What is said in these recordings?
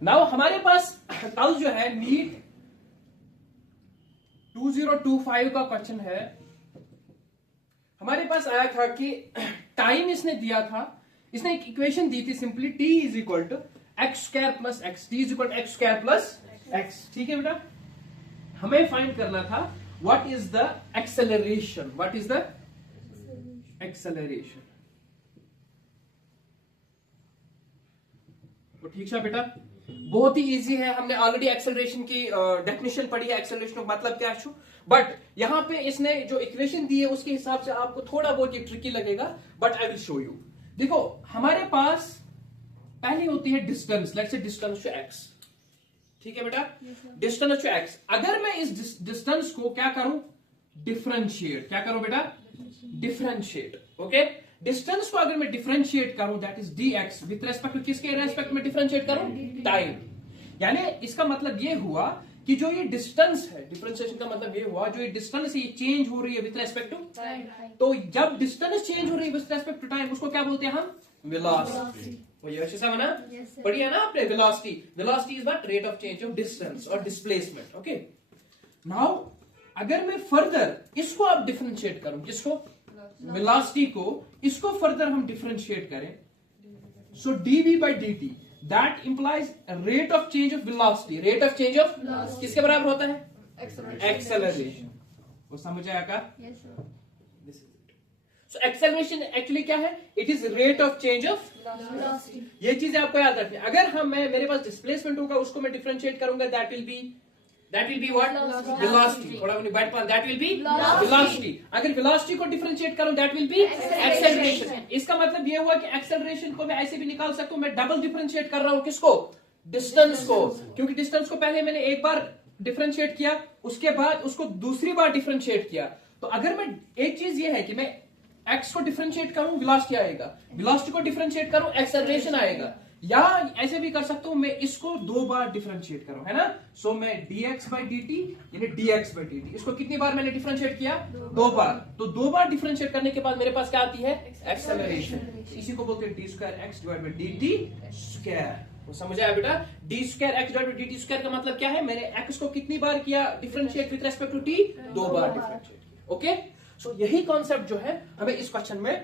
Now हमारे पास कल जो है नीट 2025 का क्वेश्चन है, हमारे पास आया था कि टाइम इसने दिया था, इसने एक इक्वेशन दी थी simply t is equal to X square plus X, T is equal to X square plus X. ठीक है बेटा, हमें फाइंड करना था what is the acceleration, what is the acceleration. तो ठीक है बेटा, बहुत ही इजी है, हमने ऑलरेडी एक्सेलरेशन की डेफिनेशन पढ़ी है, एक्सेलरेशन का मतलब क्या है। बट यहां पे इसने जो इक्वेशन दी है उसके हिसाब से आपको थोड़ा बहुत ये ट्रिकी लगेगा, but I will show you. देखो हमारे पास पहली होती है distance, let's say distance to x. ठीक है बेटा, डिस्टेंस टू एक्स। अगर मैं इस डिस्टेंस को क्या करूं, डिफरेंशिएट, क्या करूं बेटा, डिफरेंशिएट। ओके, डिस्टेंस को अगर मैं डिफरेंशिएट करूं that is dx with respect to किसके रेस्पेक्ट में डिफरेंशिएट करूं, टाइम। यानी इसका मतलब ये हुआ कि जो ये डिस्टेंस है, डिफरेंशिएशन का मतलब ये हुआ जो ये डिस्टेंस है ये चेंज हो रही है विथ रेस्पेक्ट टू टाइम। तो जब डिस्टेंस चेंज हो रही है विथ रेस्पेक्ट टू टाइम उसको क्या बोलते हैं हम, वेलोसिटी। वो ये अच्छे से बना पढ़िए ना आपने, velocity. Velocity is what, rate of change of distance और डिस्प्लेसमेंट। ओके, नाउ अगर मैं फर्दर इसको आप डिफरेंशिएट करूं, किसको, वेलोसिटी को, इसको फर्दर हम डिफरेंशिएट करें, सो dv by dt that implies rate of change of velocity. Rate of change of किसके बराबर होता है, एक्सेलरेशन। वो समझ आया का, सो एक्सेलरेशन एक्चुअली क्या है, it is rate of change of velocity. ये चीजें आपको याद रखनी है। अगर हम मेरे पास डिस्प्लेसमेंट होगा उसको मैं डिफरेंशिएट करूंगा, that will be what, velocity। थोड़ा बैठ पा, that will be velocity। अगर velocity को डिफरेंशिएट करूं that will be acceleration। इसका मतलब ये हुआ कि acceleration को मैं ऐसे भी निकाल सकता हूं, मैं डबल डिफरेंशिएट कर रहा हूं, किसको, डिस्टेंस को, क्योंकि डिस्टेंस को पहले मैंने एक बार डिफरेंशिएट किया, उसके बाद उसको दूसरी बार डिफरेंशिएट किया। तो अगर मैं, एक चीज ये है कि मैं x को डिफरेंशिएट करूं वेलोसिटी आएगा, वेलोसिटी को डिफरेंशिएट करूं एक्सेलरेशन आएगा, या ऐसे भी कर सकता हूं मैं इसको दो बार डिफरेंशिएट करूं, है ना। सो मैं dx by dt यानी dx by dt, इसको कितनी बार मैंने डिफरेंशिएट किया, दो बार। तो दो बार डिफरेंशिएट करने के बाद मेरे पास क्या आती है, एक्सेलरेशन। इसी को बोलते हैं d square x divide by dt square. वो समझ आया बेटा, d square x divide by dt square का मतलब क्या है, मैंने x को कितनी बार किया differentiate with respect to t, दो बार डिफरेंशिएट। ओके, सो यही कॉन्सेप्ट जो है हमें इस क्वेश्चन में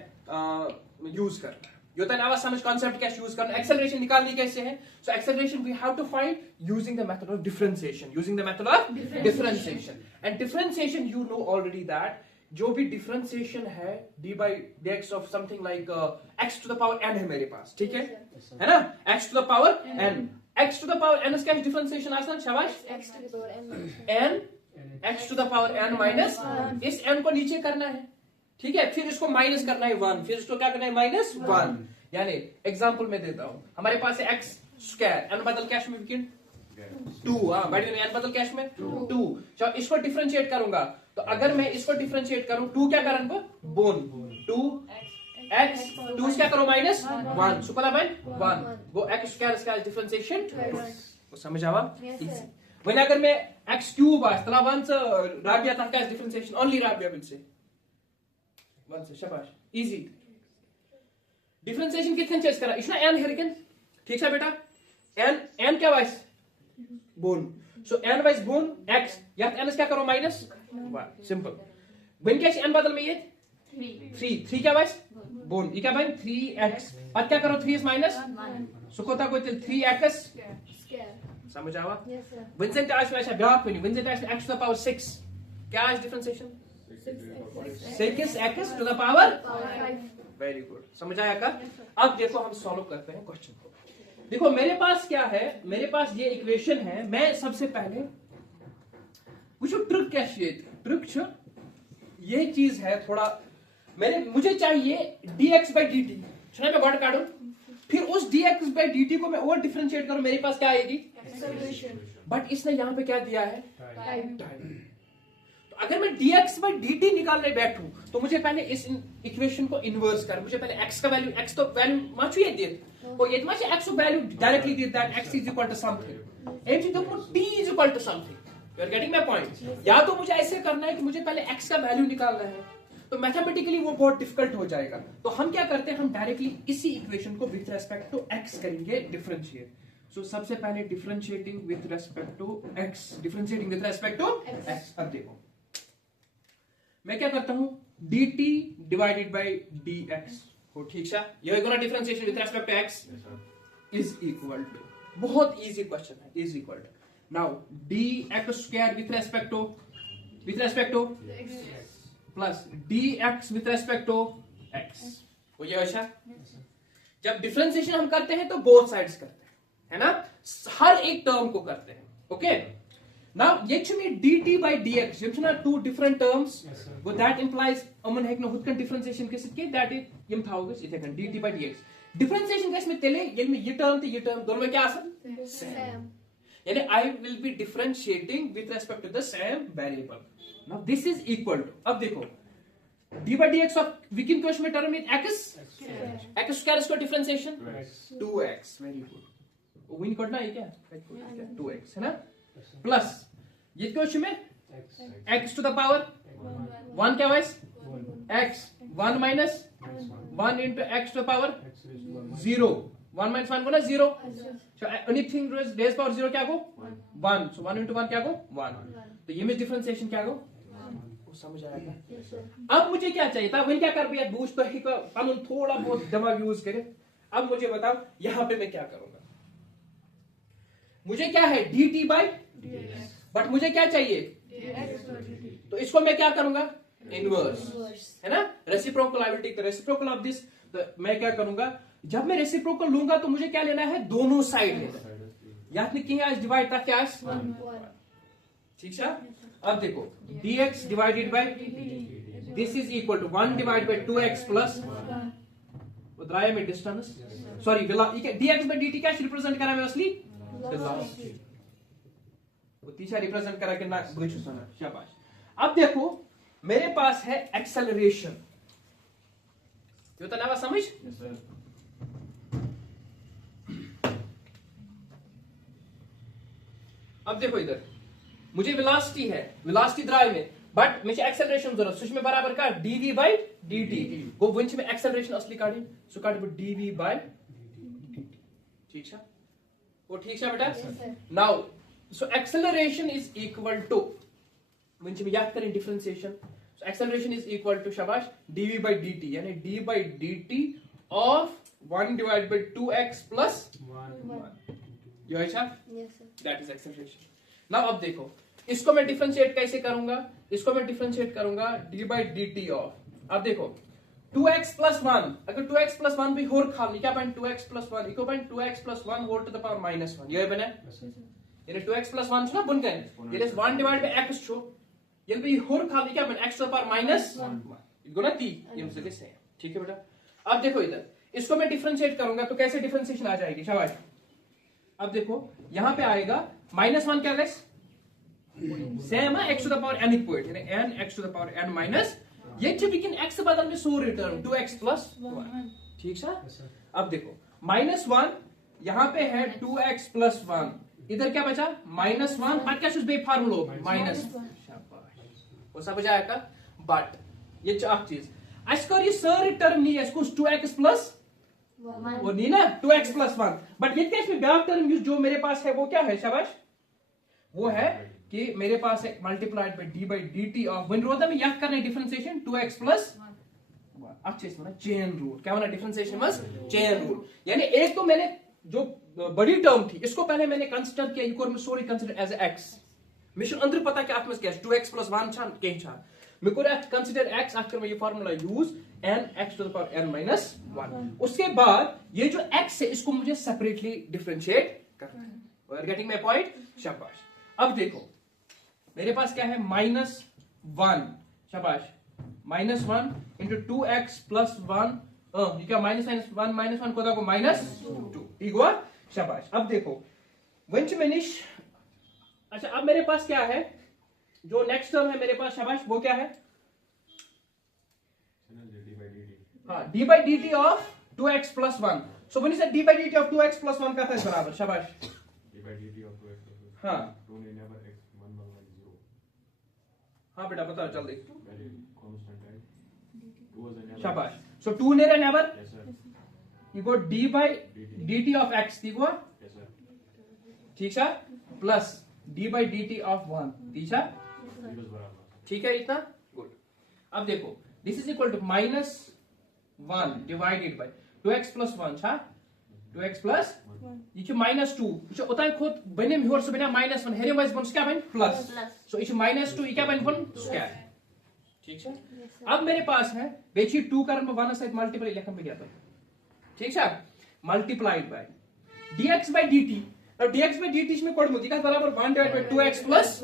यूज करना है। नावा समझ कॉन्सेप्ट कैसे यूज करना, एक्सेलरेशन निकालनी कैसे है। So acceleration we have to find using the method of differentiation, using the method of differentiation. And differentiation you know already that जो भी डिफरेंशिएशन है d by dx of something like x to the power n है मेरे पास, ठीक है ना, x to the power n, x to the power n इसका डिफरेंशिएशन आसान, शाबाश, x to the power n x to the power n minus, इस n को नीचे करना है, ठीक है, फिर इसको माइनस करना है 1, फिर इसको क्या करना है, माइनस 1। यानी एग्जांपल में देता हूं, हमारे पास है x स्क्वायर, n बदल कैश में विकेट 2, हाँ बैठ गए, n बदल कैश में 2। चलो इसको डिफरेंशिएट करूंगा, तो अगर मैं इसको डिफरेंशिएट करूं, 2 क्या करें, बोन 2 x 2 क्या करो, माइनस 1, सुपला बाय 1, वो x स्क्वायर इसका डिफरेंशिएशन, वो समझ आवा। वहीं अगर मैं x क्यूब आस्ता 1 से राबिया तक का differentiation, only Rabia will say 1 से, शाबाश, इजी। डिफरेंशिएशन कितने चेस करा, इसना n हेरिकन, ठीक है बेटा, n क्या वाइस बोन, सो n वाइस बोन x, या n क्या करो, माइनस 1, सिंपल। वन क्या n बदल में ये 3 क्या वाइस बोन, ये क्या भाई 3x, अब क्या करो 3 इज माइनस 1, सुकोता को 3x square। समझ आवा। Yes sir। विंसेंट आज में ऐसा ब्याह नहीं, विंसेंट आज x टू द पावर 6, क्या है differentiation, 6x to the power 5। Very good, समझ आया का। अब देखो हम सॉल्व करते हैं क्वेश्चन को। देखो मेरे पास क्या है, मेरे पास ये इक्वेशन है, मैं सबसे पहले वो ट्रिक कैसे, ट्रिक ये चीज है थोड़ा, मुझे चाहिए dx by dt, सुना मैं वर्ड काटूं, फिर उस dx by dt को मैं और डिफरेंशिएट करूं, मेरे पास क्या आएगी, एक्सेलरेशन। बट इसने यहां पे क्या दिया है, टाइम। तो अगर मैं dx by dt निकालने बैठूं तो मुझे पहले इस इक्वेशन को इनवर्स कर, मुझे पहले x का वैल्यू, x तो वैल्यू माचू ये दे, और ये माचे x को वैल्यू डायरेक्टली दे, that x is equal to something, एम तो t is equal to something, you are getting my point. या तो मुझे ऐसे करना है कि मुझे पहले x का वैल्यू निकालना है, तो मैथमेटिकली वो बहुत डिफिकल्ट हो जाएगा, तो हम क्या करते हैं, हम डायरेक्टली इसी इक्वेशन को विद रेस्पेक्ट टू x करेंगे डिफरेंशिएट। सो सबसे पहले differentiating with respect to x, differentiating with respect to x। अब देखो मैं क्या करता हूं, dt डिवाइडेड बाय dx हो, ठीक है। ये होगा ना differentiation with respect to x is equal to, बहुत इजी क्वेश्चन है, is equal to now dx square with respect to plus dx with respect to x हो गया। अच्छा, जब डिफरेंशिएशन हम करते हैं तो बोथ साइड्स करते हैं, है ना, हर एक टर्म को करते हैं। ओके, नाउ ये छ में dt by dx यम छना टू डिफरेंट टर्म्स, वो दैट इंप्लाइज अमन हेक न हुत कन डिफरेंशिएशन गसित के, दैट इज यम थाउ गस इथे कन dt by dx। डिफरेंशिएशन गस में तेले ये में ये टर्म दोनों में क्या आसन सेम, यानी I will be differentiating with respect to the same variable. Now this is equal to, अब देखो d by dx of विकिन क्वेश्चन में टर्म में x स्क्वायर इसका डिफरेंशिएशन 2x, वेरी गुड, विन करना है क्या 2x है ना, प्लस ये क्वेश्चन में x टू द पावर 1 क्या वाइस x 1 minus 1 into x to the power 0, 1 minus 1 को ना 0, so anything raised power 0 क्या को 1, so 1 इंटू 1 क्या को 1, तो ये में डिफरेंशिएशन क्या को समझ आया। अब मुझे क्या चाहिए था, वही क्या कर दिया, बूस्ट तो ही कानून थोड़ा बहुत दिमाग यूज करे। अब मुझे बताओ यहां पे मैं क्या करूंगा, मुझे क्या है dt बाय बट मुझे क्या चाहिए, तो इसको मैं क्या करूंगा इनवर्स, है ना, reciprocal, I will take the reciprocal of this. तो मैं क्या करूंगा, जब मैं रेसिप्रोकल लूंगा तो मुझे क्या लेना है, दोनों साइड लेना, यानी कि आज डिवाइड था क्या, ठीक है। अब देखो dx divided by this is equal to 1 divide by 2x plus उधराया में distance, sorry dx by dt क्या रिप्रेजेंट करा मैं असली वेलोसिटी, वो तीसरा रिप्रेजेंट करा के ना बुझ सुना, शाबाश। अब देखो मेरे पास है एक्सेलरेशन, यो तो ना समझ, अब देखो इधर मुझे वेलोसिटी है, वेलोसिटी द्राय में, बट मुझे एक्सेलरेशन जरूरत, सुच में बराबर का dv by dt, वो वंच में एक्सेलरेशन असली काढी, सो काढ dv by dt, ठीक है, वो ठीक है बेटा। Now so acceleration is equal to, वंच में याद करें differentiation, so acceleration is equal to शाबाश dv by dt, यानी d by dt of 1 divide by 2x plus 1, यो है अच्छा, दैट इज एक्सेलरेशन। नाउ अब देखो इसको मैं डिफरेंशिएट कैसे करूंगा, इसको मैं डिफरेंशिएट करूंगा d by dt ऑफ, अब देखो 2x plus 1, अगर 2x plus 1 भी होर खाली क्या बन 2x plus 1 इक्वल बन 2x plus 1 whole to the power minus 1, ये बने यानी 2x plus 1 ना बन गए, ये 1 डिवाइड बाय x छो, ये भी होर खाली क्या बन x to the power minus 1 गुना 3, ये मुझे से ठीक है बेटा। अब देखो इधर इसको मैं डिफरेंशिएट करूंगा तो कैसे डिफरेंशिएशन आ जाएगी, शाबाश। अब देखो यहां पे आएगा -1 क्या गाइस, सेम है x to the power n equal यानी n x to the power n minus, ये जब लेकिन x बदल में 100 रिटर्न 2x plus 1, ठीक है। अब देखो -1 यहां पे है 2x plus 1, इधर क्या बचा -1 और क्या बे फार्मूला माइनस, शाबाश वो सब बचा आएगा। बट ये चार चीज इसका ये सर रिटर्न नहीं है, इसको 2x plus वो नहीं ना 2x plus 1, बट ये केस में बैक टर्म जो मेरे पास है वो क्या है, शाबाश, वो है कि मेरे पास है multiplied by d by dt of, one रोदा में याद करना है डिफरेंशिएशन 2x plus 1, अच्छे से ना चेन रूल, क्या होना डिफरेंशिएशन मस चेन रूल, यानी एक तो मैंने जो बड़ी टर्म थी इसको पहले मैंने कंसीडर किया, इको में सॉरी कंसीडर एज x, मिशन अंदर पता क्या आत्मस क्या 2x plus 1 छान के छान मैं को कंसीडर x आखिर में ये formula use n x to the power n minus 1, उसके बाद ये जो x है इसको मुझे सेपरेटली डिफरेंशिएट करना है, you are getting my point, शाबाश। अब देखो मेरे पास क्या है -1, शाबाश, -1 into 2x plus 1, ये क्या -1 को देखो -2, ठीक हुआ, शाबाश। अब देखो वंच मैनिश, अच्छा अब मेरे पास क्या है, जो नेक्स्ट टर्म है मेरे पास, शाबाश, वो क्या है, हाँ d by dt of 2x plus 1, so when you say d by dt of 2x plus 1 का था इस बराबर, शाबाश, d by dt of 2x plus 1, हाँ टू ने नेवर x 1 1 0, हाँ बेटा बताओ जल्दी, वैल्यू कांस्टेंट है, 2 was a never, शाबाश, so 2 ने never yes sir, equal d by dt of x equal yes sir, ठीक है, plus D by D T of 1, ठीक है, जीरो बराबर ठीक है इतना गुड। अब देखो this is equal to -1 divided by 2x + 1 छा 2x + ये छ -2 ये ओताय खोत बने मोर से बने -1 हेरे वाइज बन क्या बन प्लस, सो ये -2 ये क्या बन स्क्वायर, ठीक है। अब मेरे पास है बेची 2 करन में 1 सहित मल्टीपल लिखन पे गया था, ठीक है, multiplied by dx by dt। अब dx by dt में कोड मुझे का बराबर 1 डिवाइड बाय 2x प्लस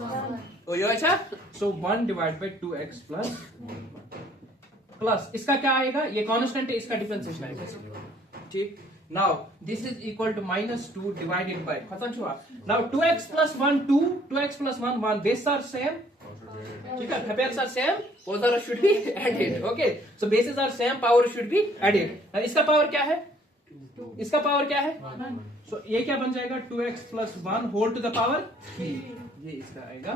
तो ये अच्छा, सो 1 divide by 2x plus plus इसका क्या आएगा, ये कांस्टेंट है, इसका डिफरेंशिएशन आएगा, ठीक। Now this is equal to -2 divided by खत्म हुआ। Now 2x + 1 2 2x + 1 1 base are same, ठीक है, pairs are same, powers should be added, okay, so bases are same, power should be added। इसका power क्या है, इसका पावर क्या है, सो ये क्या बन जाएगा 2x + 1 whole to the power 3, ये इसका आएगा